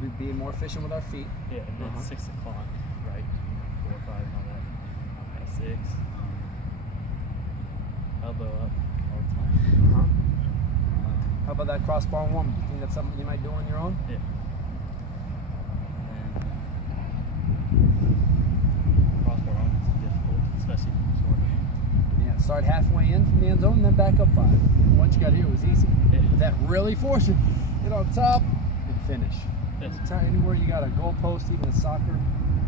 We'd be more efficient with our feet. Yeah, and then 6 o'clock, right? 4 or 5 and all that. At 6, elbow up all the time. How about that crossbar woman? You think that's something you might do on your own? Yeah. And crossbar on is difficult, especially from short. Yeah, start halfway in from the end zone and then back up 5. Once you got here, it was easy. Yeah. But that really forced you. Get on top and finish. Yes. Anywhere you got a goal post, even a soccer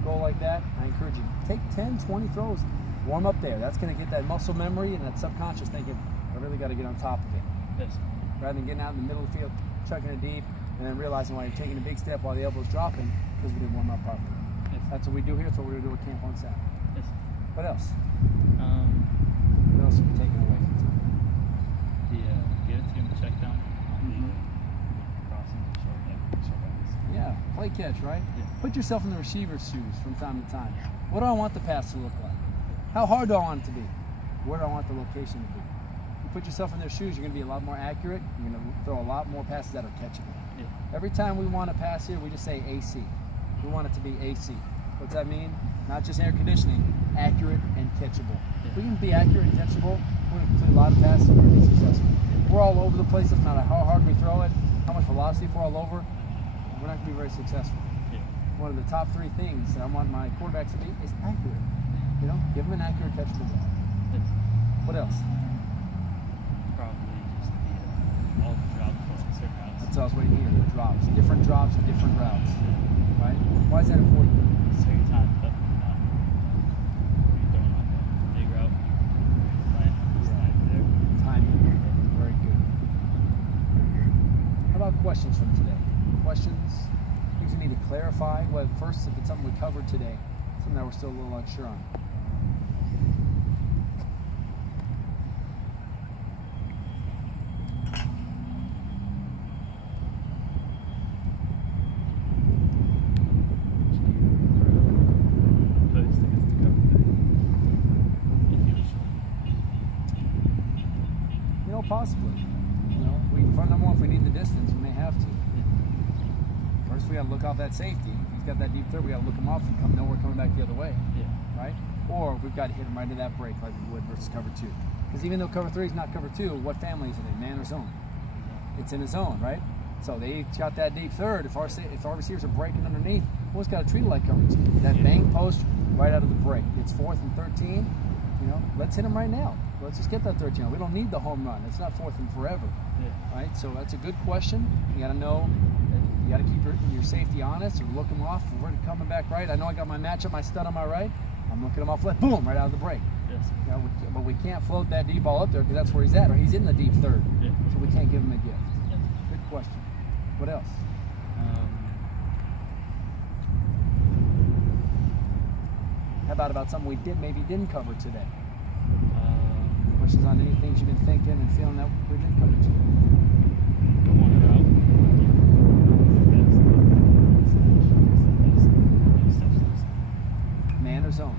goal like that, I encourage you, take 10, 20 throws. Warm up there. That's going to get that muscle memory and that subconscious thinking, I really got to get on top of it. Yes. Rather than getting out in the middle of the field, chucking it deep, and then realizing why you're taking a big step while the elbow's dropping because we didn't warm up properly. Yes. That's what we do here. That's what we're going to do at camp on Saturday. Yes. What else? What else are we taking away from today? Get it to him, check down. Crossing, short pass. Yeah, play catch, right? Yeah. Put yourself in the receiver's shoes from time to time. What do I want the pass to look like? How hard do I want it to be? Where do I want the location to be? You put yourself in their shoes, you're going to be a lot more accurate. You're going to throw a lot more passes that are catchable. Yeah. Every time we want to pass here, we just say AC. We want it to be AC. What's that mean? Not just air conditioning, accurate and catchable. Yeah. If we can be accurate and catchable, we're going to complete a lot of passes and we're going to be successful. If we're all over the place, no matter how hard we throw it, how much velocity if we're all over, we're not going to be very successful. Yeah. One of the top 3 things that I want my quarterbacks to be is accurate. You know, give them an accurate catchable ball. Yes. What else? Probably just all the drops on certain routes. That's what I was waiting here. The drops, different routes. Right? Why is that important? Certain time, but not. You're throwing like a big route. Slide there. Timing. Very good. How about questions from today? Questions? Things we need to clarify? Well, first, if it's something we covered today, something that we're still a little unsure on. Possibly. You know, number one, if we need the distance, we may have to. First, we got to look off that safety. If he's got that deep third, we got to look him off and know we're coming back the other way. Yeah. Right? Or we've got to hit him right into that break like we would versus cover 2. Because even though cover 3 is not cover 2, what family is it in? Man or zone? It's in a zone, right? So they got that deep third. If our receivers are breaking underneath, we got to treat it like cover 2. That bang post right out of the break. It's 4th and 13. You know, let's hit him right now. Let's just get that 13. We don't need the home run. It's not 4th and forever. Yeah. Right? So that's a good question. You got to know that you got to keep your safety honest or look him off. If we're coming back right, I know I got my matchup, my stud on my right. I'm looking him off left. Boom, right out of the break. Yes. You know, but we can't float that deep ball up there because that's where he's at, or he's in the deep third. Yeah. So we can't give him a gift. Yes. Good question. What else? How about something we maybe didn't cover today? Questions on any things you've been thinking and feeling that we didn't cover today? Man or zone?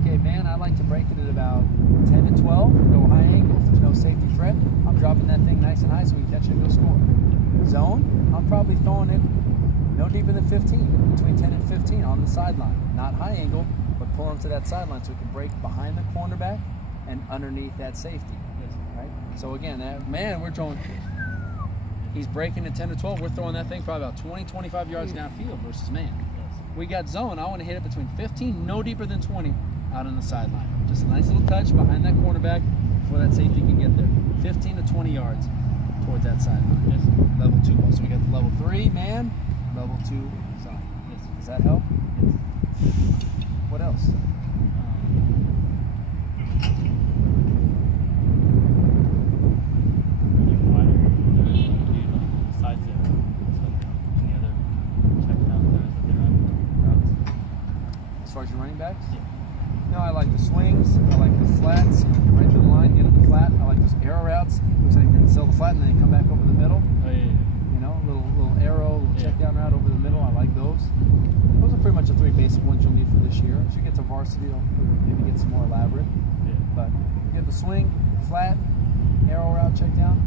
Okay, man, I like to break it at about 10 to 12, go high angle. If there's no safety threat, I'm dropping that thing nice and high so we can catch it and go score. Zone, I'm probably throwing it no deeper than 15, between 10 and 15 on the sideline. Not high angle, but pull him to that sideline so we can break behind the cornerback and underneath that safety. Right? So again, we're throwing, he's breaking at 10 to 12, we're throwing that thing probably about 20, 25 yards downfield versus man. We got zone, I want to hit it between 15, no deeper than 20, out on the sideline. Just a nice little touch behind that cornerback before that safety can get there. 15 to 20 yards towards that sideline. Yes. Level 2 ball. So we got the level 3 man, level 2 zone. Yes. Does that help? Yes. What else? As far as your running backs? Yeah. No, I like the swings. I like the flats. Right through the line, get at the flat. I like those arrow routes. Looks like you're going to sell the flat and then you come back over the middle. Oh, yeah. You know, little arrow, little check down route over the middle. I like those. Those are pretty much the 3 basic ones you'll need for this year. As you get to varsity, you'll maybe get some more elaborate. Yeah. But you get the swing, flat, arrow route, check down.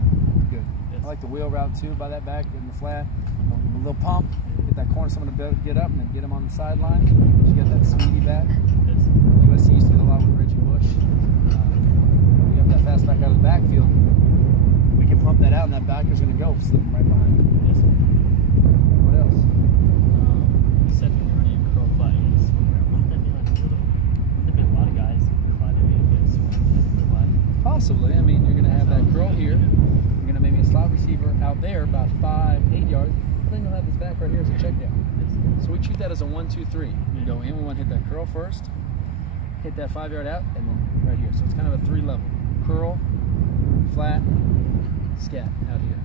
Good. Yes. I like the wheel route too by that back in the flat. A little pump, get that corner someone to be able to get up and then get them on the sideline. You get that speedy back. Yes. USC used to do a lot with Reggie Bush. We have that fast back out of the backfield. We can pump that out and that backer's going to go slipping right behind. Yes. What else? You said when you're running a curl flat, you need to swing around. Wouldn't that be like a little? Wouldn't there be a lot of guys who can fly to get a swing flat? Possibly. I mean, you're going to have that curl here. You're going to maybe a slot receiver out there about 5-8 yards. But then you'll have this back right here as a check down. So we treat that as a 1-2-3. You go in, we want to hit that curl first, hit that 5-yard out, and then right here. So it's kind of a 3-level. Curl, flat, scat out here.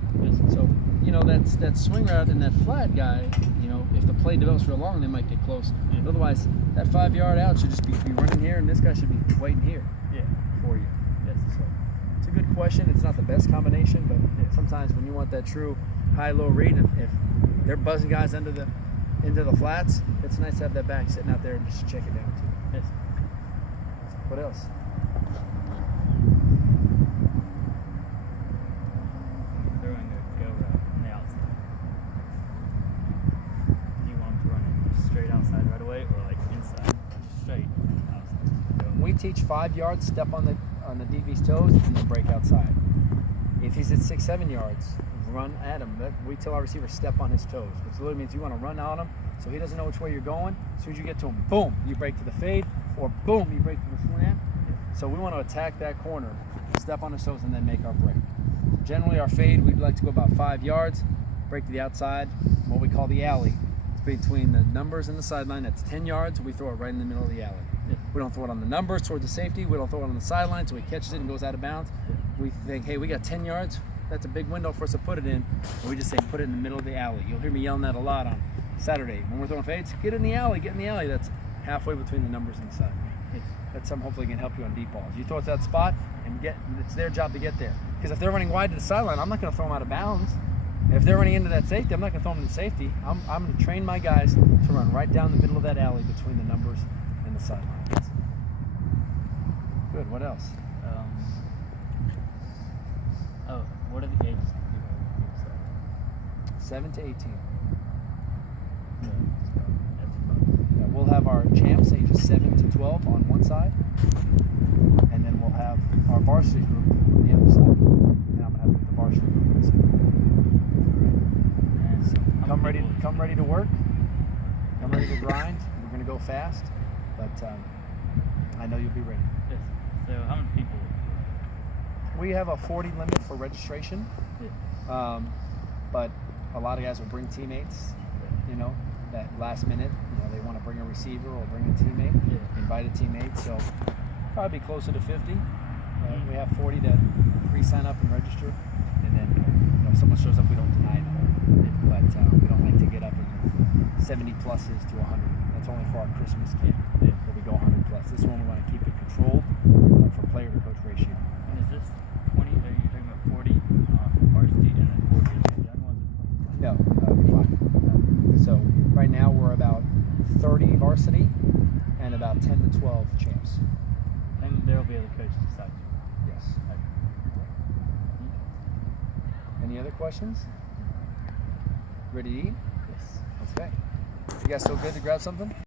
So, you know, that swing route and that flat guy, you know, if the play develops real long, they might get close. But otherwise, that 5-yard out should just be running here, and this guy should be waiting here for you. So it's a good question. It's not the best combination, but sometimes when you want that true high-low read, if they're buzzing guys into the flats, it's nice to have that back sitting out there and just check it down too. Yes. What else? Throwing a go route on the outside. Do you want them to run it straight outside right away, or like inside, or straight outside? We teach 5 yards, step on the DB's toes, and then break outside. If he's at 6-7 yards, run at him. We tell our receiver step on his toes, which literally means you want to run on him so he doesn't know which way you're going. As soon as you get to him, boom, you break to the fade, or boom, you break to the slant. So we want to attack that corner, step on his toes, and then make our break. Generally, our fade, we'd like to go about 5 yards, break to the outside, what we call the alley. It's between the numbers and the sideline. That's 10 yards. We throw it right in the middle of the alley. We don't throw it on the numbers towards the safety. We don't throw it on the sideline so he catches it and goes out of bounds. We think, hey, we got 10 yards. That's a big window for us to put it in. And we just say put it in the middle of the alley. You'll hear me yelling that a lot on Saturday. When we're throwing fades, get in the alley, get in the alley. That's halfway between the numbers and the sideline. That's something hopefully can help you on deep balls. You throw it to that spot and it's their job to get there. Because if they're running wide to the sideline, I'm not going to throw them out of bounds. If they're running into that safety, I'm not going to throw them into safety. I'm going to train my guys to run right down the middle of that alley between the numbers and the sidelines. Good. What else? What are the ages? 7 to 18. Yeah, we'll have our champs ages 7 to 12 on one side, and then we'll have our varsity group on the other side. And I'm gonna have the varsity group on the side. And so come ready to work. Come ready to grind. We're gonna go fast, but I know you'll be ready. Yes. So how many people? We have a 40 limit for registration, but a lot of guys will bring teammates. You know, that last minute, you know, they want to bring a receiver or bring a teammate, invite a teammate. So probably closer to 50. We have 40 that pre-sign up and register, and then you know, if someone shows up, we don't deny them. But we don't like to get up in 70 pluses to 100. That's only for our Christmas camp, where we go 100 plus. This one we want to keep it controlled for player to coach ratio. And is this 20? Are you talking about 40 varsity and then 40 young ones? No, combined. So right now we're about 30 varsity and about 10 to 12 champs. And there will be other coaches beside you. Yes. Any other questions? Ready to eat? Yes. Okay. You guys still good to grab something?